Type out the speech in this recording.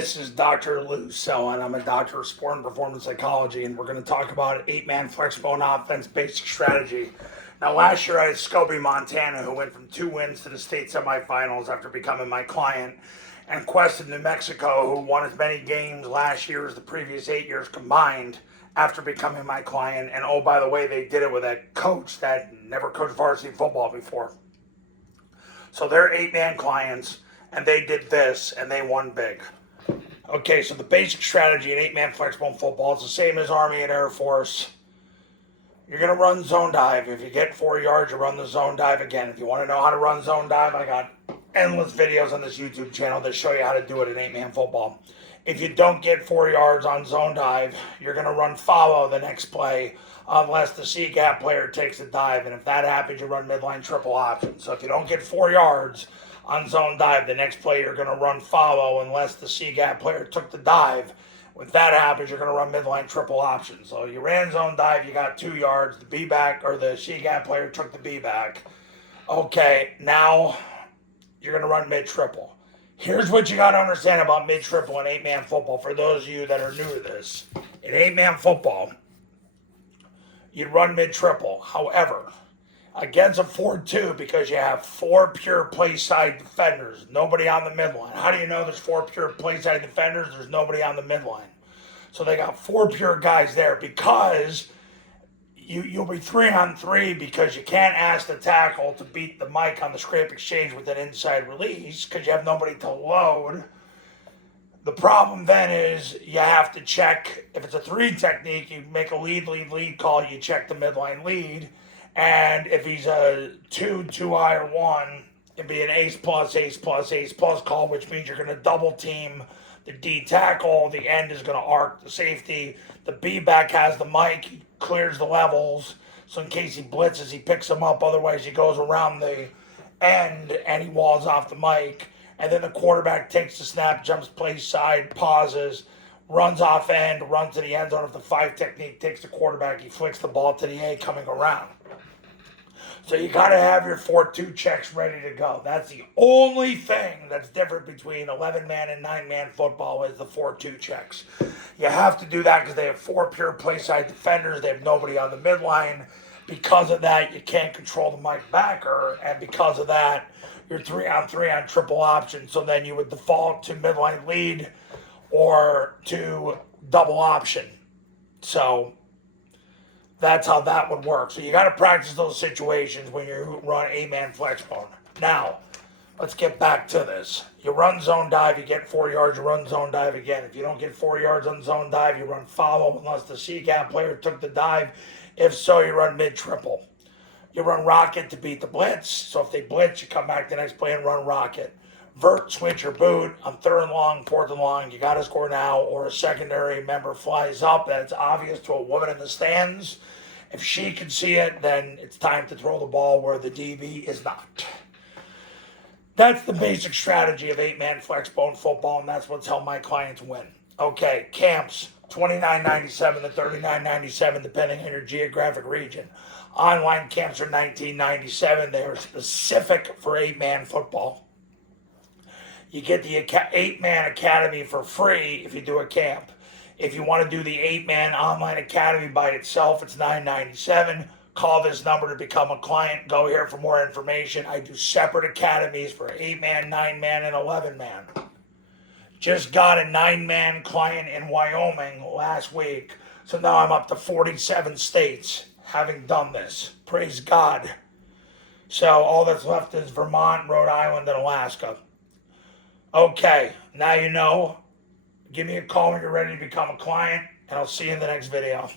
This is Dr. Lou Cella, and I'm a doctor of sport and performance psychology, and we're going to talk about 8-man Flexbone Offense basic strategy. Now, last year I had Scobie, Montana, who went from 2 wins to the state semifinals after becoming my client, and Quest of New Mexico, who won as many games last year as the previous 8 years combined after becoming my client. And oh, by the way, they did it with a coach that never coached varsity football before. So they're 8-man clients, and they did this, and they won big. Okay, so the basic strategy in 8-man flexbone football is the same as Army and Air Force. You're going to run zone dive. If you get 4 yards, you run the zone dive again. If you want to know how to run zone dive, I got endless videos on this YouTube channel that show you how to do it in 8-man football. If you don't get 4 yards on zone dive, you're going to run follow the next play unless the C-gap player takes a dive. And if that happens, you run midline triple option. So if you don't get 4 yards on zone dive, the next play you're going to run follow unless the C-gap player took the dive. When that happens, you're going to run midline triple option. So you ran zone dive, you got 2 yards, the B-back or the C-gap player took the B-back. Okay, now you're going to run mid-triple. Here's what you got to understand about mid-triple in 8-man football for those of you that are new to this. In 8-man football, you run mid-triple. However, against a 4-2, because you have 4 pure play side defenders, nobody on the midline. How do you know there's 4 pure play side defenders? There's nobody on the midline. So they got 4 pure guys there because you'll be 3-on-3 because you can't ask the tackle to beat the mic on the scrape exchange with an inside release because you have nobody to load. The problem then is you have to check, if it's a 3 technique, you make a lead call, you check the midline lead. And if he's a 2-eye, or 1, it'd be an ace plus call, which means you're going to double team the D tackle. The end is going to arc the safety. The B back has the mic, he clears the levels. So in case he blitzes, he picks him up. Otherwise, he goes around the end and he walls off the mic. And then the quarterback takes the snap, jumps play side, pauses, runs off end, runs to the end zone. If the 5 technique takes the quarterback, he flicks the ball to the A coming around. So you got to have your 4-2 checks ready to go. That's the only thing that's different between 11-man and 9-man football is the 4-2 checks. You have to do that because they have 4 pure play side defenders. They have nobody on the midline. Because of that, you can't control the mic backer. And because of that, you're 3-on-3 on triple option. So then you would default to midline lead or to double option. So that's how that would work. So you got to practice those situations when you run 8-man flexbone. Now, let's get back to this. You run zone dive, you get 4 yards, you run zone dive again. If you don't get 4 yards on zone dive, you run follow unless the C-gap player took the dive. If so, you run mid-triple. You run rocket to beat the blitz. So if they blitz, you come back the next play and run rocket. Vert, switch, or boot on 3rd and long, 4th and long. You got to score now, or a secondary member flies up. That's obvious to a woman in the stands. If she can see it, then it's time to throw the ball where the DB is not. That's the basic strategy of 8-man flexbone football, and that's what's helped my clients win. Okay, camps, $29.97 to $39.97, depending on your geographic region. Online camps are $19.97. They are specific for 8-man football. You get the 8-man academy for free if you do a camp. If you want to do the 8-man online academy by itself, it's $9.97. Call this number to become a client. Go here for more information. I do separate academies for 8-man, 9-man, and 11-man. Just got a 9-man client in Wyoming last week. So now I'm up to 47 states having done this. Praise God. So all that's left is Vermont, Rhode Island, and Alaska. Okay, now you know. Give me a call when you're ready to become a client, and I'll see you in the next video.